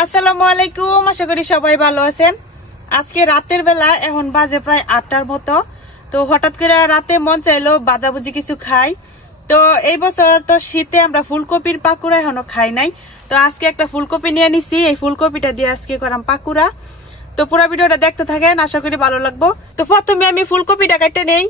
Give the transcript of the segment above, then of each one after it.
আসসালামু আলাইকুম, আশা করি সবাই ভালো আছেন। আজকে রাতের বেলা এখন বাজে প্রায় 8টার মতো। তো হঠাৎ করে রাতে মন চাইলো ভাজাভুজি কিছু খাই। তো এই বছর তো শীতে আমরা ফুলকপির পাকুড়া এখনো খাই নাই। তো আজকে একটা ফুলকপি নিয়ে নিছি, এই ফুলকপিটা দিয়ে আজকে করাম পাকুড়া। তো পুরো ভিডিওটা দেখতে থাকেন, আশা করি ভালো লাগবো। তো প্রথমে আমি ফুলকপিটা কেটে নেই।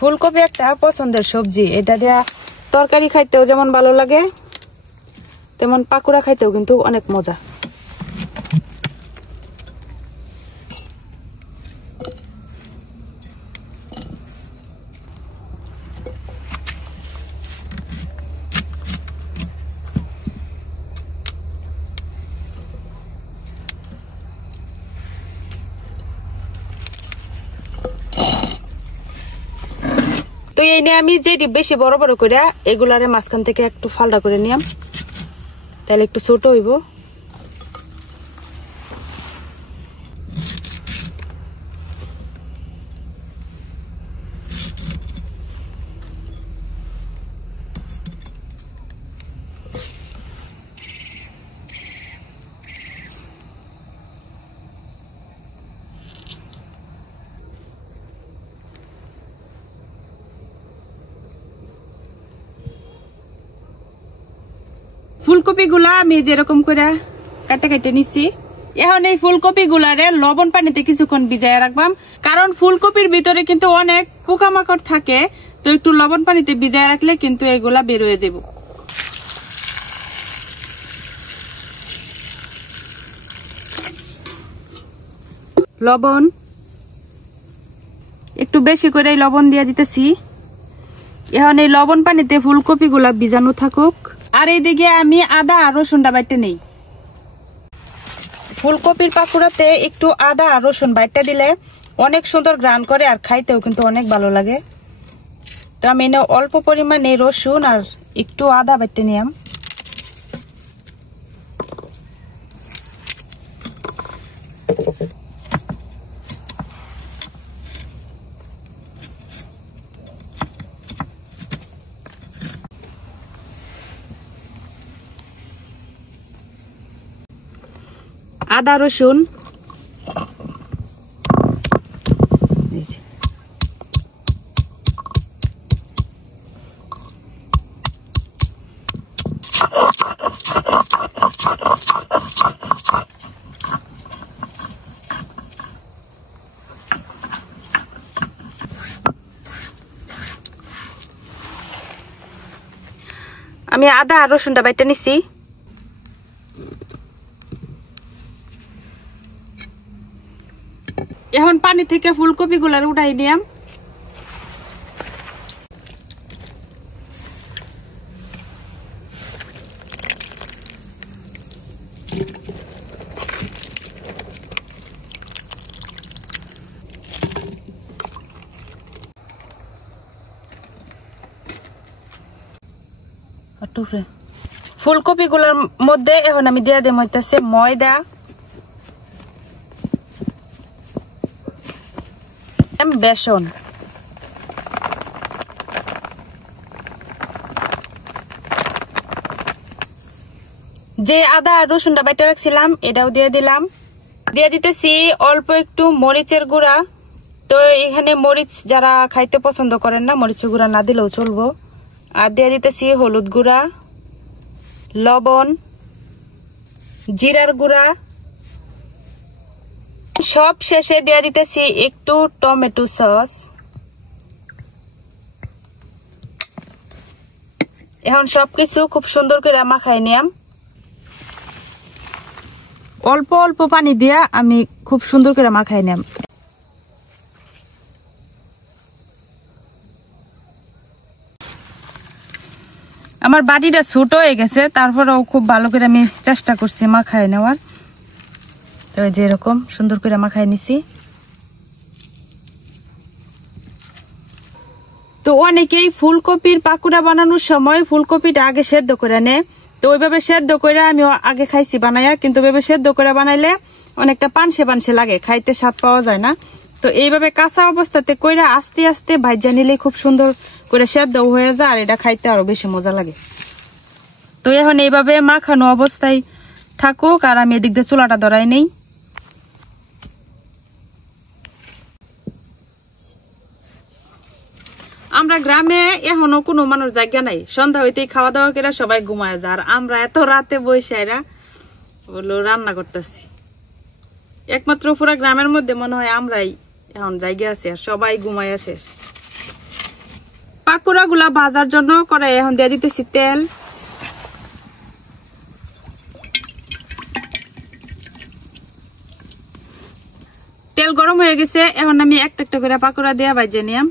ফুলকপি একটা পছন্দের সবজি, এটা দিয়া তরকারি খাইতেও যেমন ভালো লাগে তেমন পাকুড়া খাইতেও কিন্তু অনেক মজা। তো এই নিয়ে আমি যেটি বেশি বড় বড় করে এগুলারে মাঝখান থেকে একটু ফালটা করে নিলাম, তাহলে একটু ছোট হইব। ফুলকপি গুলা আমি যেরকম করে কাটে কাটে নিছি, এখন এই ফুলকপি গুলারে লবণ পানিতে কিছুক্ষণ ভিজাইয়া রাখবাম, কারণ ফুলকপির ভিতরে কিন্তু অনেক পোকামাকড় থাকে। তো একটু লবণ পানিতে ভিজাইয়া রাখলে কিন্তু এগুলা বের হয়ে যাব। লবণ একটু বেশি করে লবণ দিয়ে দিতেছি। এখন এই লবণ পানিতে ফুলকপি গুলা ভিজানো থাকুক, আর এইদিকে আমি আদা আর রসুনটা বাইটে নেই। ফুলকপির পাকুড়াতে একটু আদা আর রসুন বাইটে দিলে অনেক সুন্দর ঘ্রাণ করে, আর খাইতেও কিন্তু অনেক ভালো লাগে। তো আমি এনে অল্প পরিমাণে রসুন আর একটু আদা বাইটে নিলাম। আদা রসুন আমি আদা আর রসুনটা বাইটে নিছি। এখন পানি থেকে ফুলকপি গুলার উঠাই নিলাম। ফুলকপি গুলার মধ্যে এখন আমি দিয়ে দেব হইতেছে ময়দা, বেসন, যে আদা আর রসুনটা বাইটে রাখছিলাম এটাও দিয়ে দিলাম। দিয়ে দিতেছি অল্প একটু মরিচের গুঁড়া। তো এখানে মরিচ যারা খাইতে পছন্দ করেন না, মরিচের গুঁড়া না দিলেও চলবো। আর দিয়ে দিতেছি হলুদ গুঁড়া, লবণ, জিরার গুঁড়া, সব শেষে দিয়ে দিতেছি একটু টমেটো সস। এখন সবকিছু খুব সুন্দর করে মাখাই নিলাম। অল্প অল্প পানি দিয়া আমি খুব সুন্দর করে মাখাই নিলাম। আমার বাটিটা ছোট হয়ে গেছে, তারপরেও খুব ভালো করে আমি চেষ্টা করছি মাখাই নেওয়ার। তো যেরকম সুন্দর করে মাখাই নিছি। তো অনেকেই ফুলকপির পাকুড়া বানানোর সময় ফুলকপিটা আগে সেদ্ধ করে নেয়। তো ওইভাবে সেদ্ধ করে আমি আগে খাইছি বানাইয়া, কিন্তু ওইভাবে সেদ্ধ করে বানাইলে অনেকটা পানসে পানসে লাগে, খাইতে স্বাদ পাওয়া যায় না। তো তো এইভাবে কাঁচা অবস্থাতে কইরা আস্তে আস্তে ভাজা নিলে খুব সুন্দর করে সেদ্ধ হয়ে যায়, আর এটা খাইতে আরো বেশি মজা লাগে। তো এখন এইভাবে মাখানো অবস্থায় থাকুক, আর আমি এদিক দিয়ে চুলাটা ধরাই নেই। আমরা গ্রামে এখনো কোনো মানুষ জায়গা নাই, সন্ধ্যা হইতেই খাওয়া দাওয়া করে সবাই ঘুমায় যায়, আর আমরা এত রাতে বৈশাইরা বললো রান্না করতেছি। একমাত্র পুরা গ্রামের মধ্যে মনে হয় আমরাই এখন জায়গা আছে, আর সবাই ঘুমাইয়া শেষ। পাকুড়া গুলা ভাজার জন্য করে এখন দিয়ে দিতেছি তেল। তেল গরম হয়ে গেছে, এখন আমি একটা একটা করে পাকুড়া দিয়ে ভাজে নিলাম।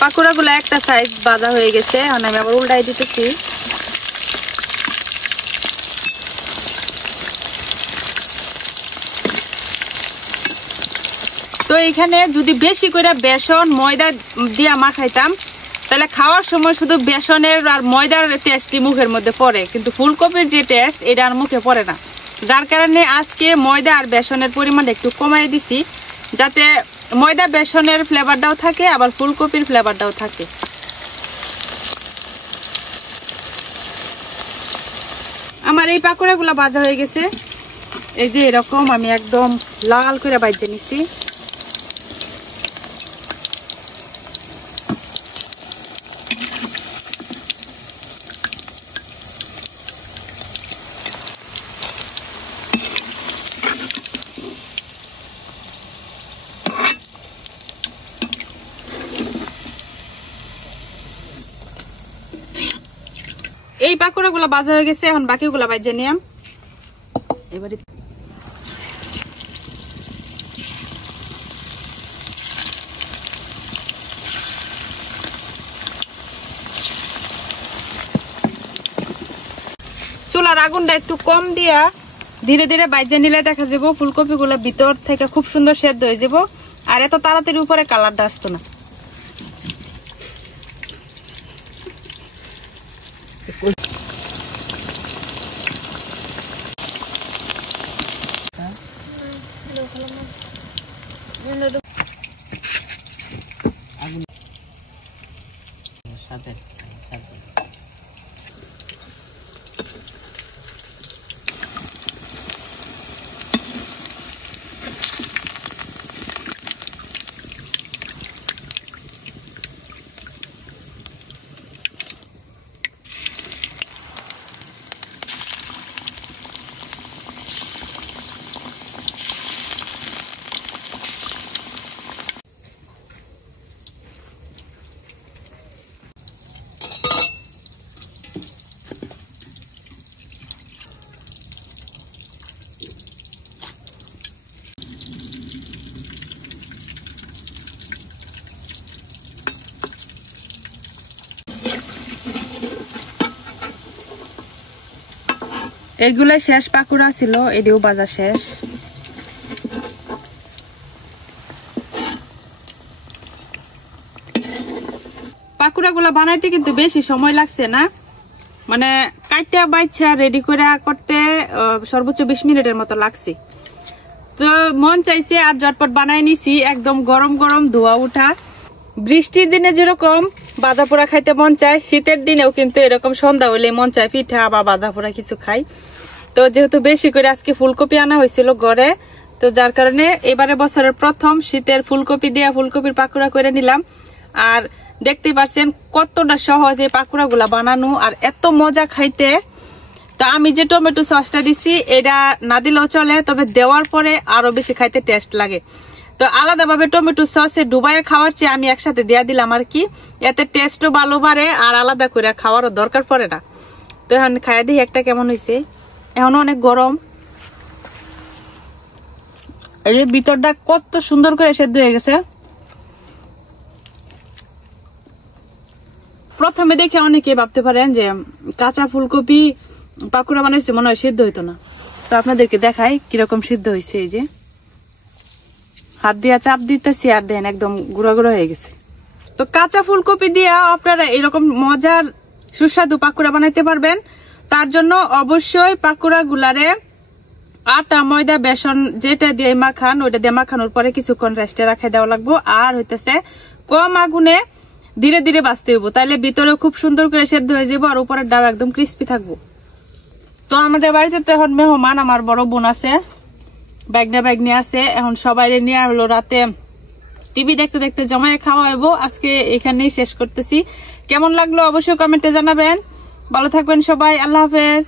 পাকুড়া গুলা একটা সাইজ ভাজা হয়ে গেছে, এখন আমি আবার উল্টাই দিতেছি। তো এখানে যদি বেশি করে বেসন ময়দা দিয়া মাখাইতাম তাহলে খাওয়ার সময় শুধু বেসনের আর ময়দার টেস্টই মুখের মধ্যে পড়ে, কিন্তু ফুলকপির যে টেস্ট এটা আর মুখে পড়ে না। যার কারণে আজকে ময়দা আর বেসনের পরিমাণ একটু কমাই দিছি, যাতে ময়দা বেসনের ফ্লেভারটাও থাকে আবার ফুলকপির ফ্লেভারটাও থাকে। আমার এই পাকোড়াগুলো ভাজা হয়ে গেছে, এই যে এরকম আমি একদম লাল করে ভাজে নিছি। এই পাকোড়াগুলো ভাজা হয়ে গেছে, এখন বাকিগুলো ভাজে নিলাম। এবারে চুলার আগুনটা একটু কম দিয়া ধীরে ধীরে ভাজে নিলে দেখা যাবো ফুলকপিগুলো ভিতর থেকে খুব সুন্দর সেদ্ধ হয়ে যাবো, আর এত তাড়াতাড়ি উপরে কালারটা আসতো না। এগুলো শেষ পাকুড়া ছিল, এটিও ভাজা শেষ। পাকুড়াগুলো বানাইতে কিন্তু বেশি সময় লাগছে না, মানে কাটা বাচ্চা রেডি করে করতে সর্বোচ্চ 20 মিনিটের মতো লাগছে। তো মন চাইছে আর ঝটপট বানাই নিছি, একদম গরম গরম ধোয়া উঠা। বৃষ্টির দিনে যেরকম ভাজা পোড়া খাইতে মন চায়, শীতের দিনেও কিন্তু এরকম সন্ধ্যা হলে মন চায় পিঠা বা ভাজা পোড়া কিছু খাই। তো যেহেতু বেশি করে আজকে ফুলকপি আনা হয়েছিল ঘরে, তো যার কারণে এবারে বছরের প্রথম শীতের ফুলকপি দিয়ে ফুলকপির পাকুড়া করে নিলাম। আর দেখতে পাচ্ছেন কতটা সহজ এই পাকুড়া গুলা বানানো, আর এত মজা খাইতে। তো আমি যে টমেটো সসটা দিছি এটা না দিলেও চলে, তবে দেওয়ার পরে আরো বেশি খাইতে টেস্ট লাগে। তো আলাদাভাবে টমেটো সসে ডুবাইয়ে খাওয়ার চেয়ে আমি একসাথে দিয়ে দিলাম আর কি, এতে টেস্টও ভালো বাড়ে আর আলাদা করে খাওয়ারও দরকার পড়ে না। তো এখন খাইয়া দিই একটা কেমন হয়েছে। এখন অনেক গরম, এই যে ভিতরটা কত সুন্দর করে সেদ্ধ হয়ে গেছে। প্রথমে দেখে অনেকে ভাবতে পারেন যে কাঁচা ফুলকপি পাকোড়া বানাইছে, মনে হয় সিদ্ধ হইতো না। তো আপনাদেরকে দেখাই কিরকম সিদ্ধ হয়েছে। এই যে হাত দিয়া চাপ দিতেছি আর দেন একদম গুঁড়া গুঁড়া হয়ে গেছে। তো কাঁচা ফুলকপি দিয়ে আপনারা এরকম মজার সুস্বাদু পাকোড়া বানাইতে পারবেন। তার জন্য অবশ্যই পাকোড়া গুলারে আটা ময়দা বেসন যেটা দিয়ে মাখান ওইটা দিয়ে মাখানোর পরে কিছুক্ষণ রেস্টে রাখা দেওয়া লাগবো। আর হইতেছে কম আগুনে ধীরে ধীরে বাঁচতে হইব, তাইলে ভিতরে খুব সুন্দর করে সেদ্ধ হয়ে যাবো আর উপরের ডাব একদম ক্রিস্পি থাকবো। তো আমাদের বাড়িতে তো এখন মেহমান, আমার বড় বোন আছে, ব্যাগনি আছে, এখন সবাই নিয়ে হলো রাতে টিভি দেখতে দেখতে জমায়ে খাওয়া হইব। আজকে এখানেই শেষ করতেছি। কেমন লাগলো অবশ্যই কমেন্টে জানাবেন। ভালো থাকবেন সবাই, আল্লাহ হাফেজ।